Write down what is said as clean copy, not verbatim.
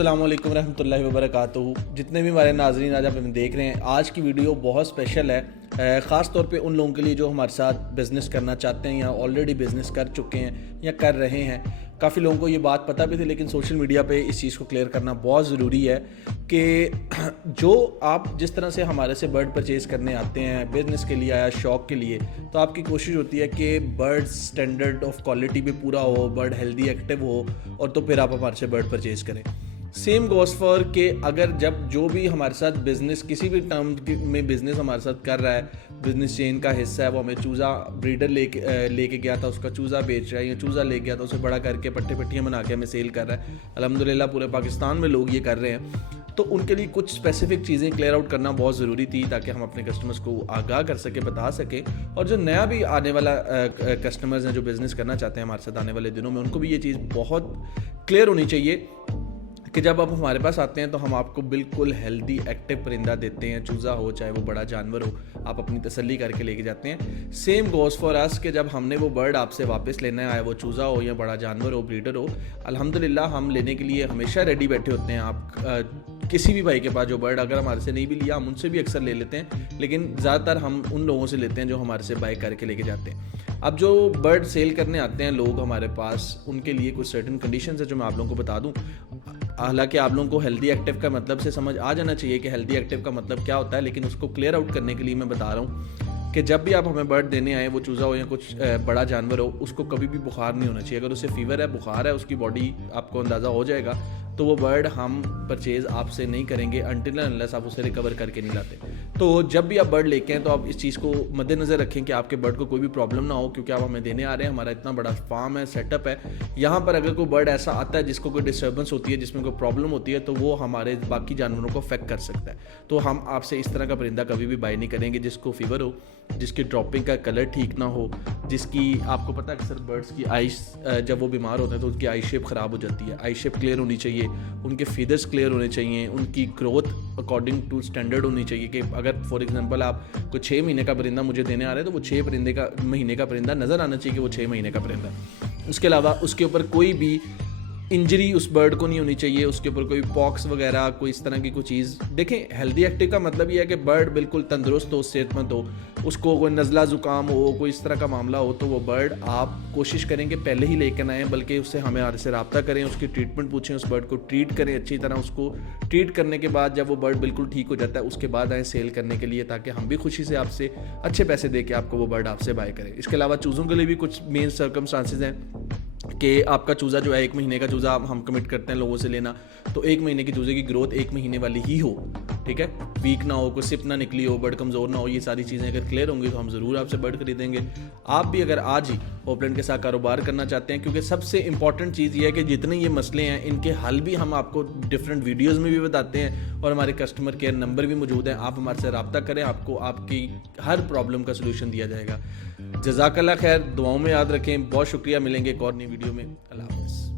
अस्सलाम वालेकुम रहमतुल्लाहि व बरकातुहू। जितने भी हमारे नाज़रीन आज आप हमें देख रहे हैं, आज की वीडियो बहुत स्पेशल है, ख़ास तौर पे उन लोगों के लिए जो हमारे साथ बिज़नेस करना चाहते हैं या ऑलरेडी बिज़नेस कर चुके हैं या कर रहे हैं। काफ़ी लोगों को ये बात पता भी थी, लेकिन सोशल मीडिया पे इस चीज़ को क्लियर करना बहुत ज़रूरी है कि जो आप जिस तरह से हमारे से बर्ड परचेज़ करने आते हैं बिज़नेस के लिए या शौक़ के लिए, तो आपकी कोशिश होती है कि बर्ड स्टैंडर्ड ऑफ क्वालिटी भी पूरा हो, बर्ड हेल्दी एक्टिव हो, और तो फिर आप हमारे से बर्ड परचेज़ करें। सेम गोज़ फॉर के अगर जब जो भी हमारे साथ बिज़नेस किसी भी टर्म में बिज़नेस हमारे साथ कर रहा है, बिज़नेस चेन का हिस्सा है, वो हमें चूज़ा ब्रीडर लेके गया था, उसका चूज़ा बेच रहा है, या चूज़ा ले गया था, उसे बड़ा करके पट्टे पट्टियाँ बना के हमें सेल कर रहा है। अल्हम्दुलिल्लाह पूरे पाकिस्तान में लोग ये कर रहे हैं। तो उनके लिए कुछ स्पेसिफिक चीज़ें क्लियर आउट करना बहुत ज़रूरी थी, ताकि हम अपने कस्टमर्स को आगाह कर सकें, बता सकें, और जो नया भी आने वाला कस्टमर्स हैं जो बिज़नेस करना चाहते हैं हमारे साथ आने वाले दिनों में, उनको भी ये चीज़ बहुत क्लियर होनी चाहिए कि जब आप हमारे पास आते हैं तो हम आपको बिल्कुल हेल्दी एक्टिव परिंदा देते हैं, चूज़ा हो चाहे वो बड़ा जानवर हो, आप अपनी तसल्ली करके लेके जाते हैं। सेम गोज़ फॉर अस कि जब हमने वो बर्ड आपसे वापस लेना है, आए वो चूज़ा हो या बड़ा जानवर हो, ब्रीडर हो, अल्हम्दुलिल्लाह हम लेने के लिए हमेशा रेडी बैठे होते हैं। आप किसी भी भाई के पास जो बर्ड अगर हमारे से नहीं भी लिया, हम उनसे भी अक्सर ले लेते हैं, लेकिन ज़्यादातर हम उन लोगों से लेते हैं जो हमारे से बाय करके लेके जाते हैं। अब जो बर्ड सेल करने आते हैं लोग हमारे पास, उनके लिए कुछ सर्टेन कंडीशंस है जो मैं आप लोगों को बता दूं। हालांकि आप लोगों को हेल्दी एक्टिव का मतलब से समझ आ जाना चाहिए कि हेल्दी एक्टिव का मतलब क्या होता है, लेकिन उसको क्लियर आउट करने के लिए मैं बता रहा हूँ कि जब भी आप हमें बर्ड देने आए, वो चूज़ा हो या कुछ बड़ा जानवर हो, उसको कभी भी बुखार नहीं होना चाहिए। अगर उसे फीवर है, बुखार है, उसकी बॉडी आपको अंदाज़ा हो जाएगा, तो वो बर्ड हम परचेज़ आपसे नहीं करेंगे अनटिल अनलेस आप उसे रिकवर करके नहीं लाते। तो जब भी आप बर्ड लेके हैं तो आप इस चीज़ को मद्देनज़र रखें कि आपके बर्ड को कोई भी प्रॉब्लम ना हो, क्योंकि आप हमें देने आ रहे हैं। हमारा इतना बड़ा फार्म है, सेटअप है, यहाँ पर अगर कोई बर्ड ऐसा आता है जिसको कोई डिस्टर्बेंस होती है, जिसमें कोई प्रॉब्लम होती है, तो वो हमारे बाकी जानवरों को अफेक्ट कर सकता है। तो हम आपसे इस तरह का परिंदा कभी भी बाय नहीं करेंगे जिसको फीवर हो, जिसकी ड्रॉपिंग का कलर ठीक ना हो, जिसकी आपको पता है अक्सर बर्ड्स की आइस जब वो बीमार होते हैं तो उनकी आई शेप ख़राब हो जाती है। आई शेप क्लियर होनी चाहिए, उनके फीदर्स क्लियर होने चाहिए, उनकी ग्रोथ अकॉर्डिंग टू स्टैंडर्ड होनी चाहिए। कि अगर फॉर एग्जांपल आप कोई 6 महीने का परिंदा मुझे देने आ रहे हैं, तो वो 6 महीने का परिंदा नज़र आना चाहिए कि वो 6 महीने का परिंदा। उसके अलावा उसके ऊपर कोई भी इंजरी उस बर्ड को नहीं होनी चाहिए, उसके ऊपर कोई पॉक्स वगैरह कोई इस तरह की कोई चीज़। देखें, हेल्दी एक्टिव का मतलब ये है कि बर्ड बिल्कुल तंदुरुस्त हो, सेहतमंद हो, उसको कोई नज़ला ज़ुकाम हो, कोई इस तरह का मामला हो, तो वो बर्ड आप कोशिश करेंगे पहले ही लेकर आएँ, बल्कि उससे हमारे से रब्ता करें, उसकी ट्रीटमेंट पूछें, उस बर्ड को ट्रीट करें अच्छी तरह। उसको ट्रीट करने के बाद जब वो बर्ड बिल्कुल ठीक हो जाता है, उसके बाद आएँ सेल करने के लिए, ताकि हम भी खुशी से आपसे अच्छे पैसे दे के आपको वो बर्ड आपसे बाय करें। इसके अलावा चूज़ों के लिए भी कुछ मेन सर्कमस्टांसेस हैं कि आपका चूज़ा जो है 1 महीने का चूज़ा हम कमिट करते हैं लोगों से लेना, तो 1 महीने की चूज़े की ग्रोथ 1 महीने वाली ही हो, ठीक है, वीक ना हो, कोई सिप ना निकली हो, बर्ड कमज़ोर ना हो। ये सारी चीज़ें अगर क्लियर होंगी तो हम ज़रूर आपसे बर्ड खरीदेंगे। आप भी अगर आज ही ओपलैंड के साथ कारोबार करना चाहते हैं, क्योंकि सबसे इंपॉर्टेंट चीज़ ये है कि जितने ये मसले हैं इनके हल भी हम आपको डिफरेंट वीडियोज़ में भी बताते हैं, और हमारे कस्टमर केयर नंबर भी मौजूद हैं। आप हमारे से रब्ता करें, आपको आपकी हर प्रॉब्लम का सोल्यूशन दिया जाएगा। जज़ाकल्लाह खैर, दुआओं में याद रखें। बहुत शुक्रिया, मिलेंगे एक और नई वीडियो में। अल्लाह हाफ़िज़।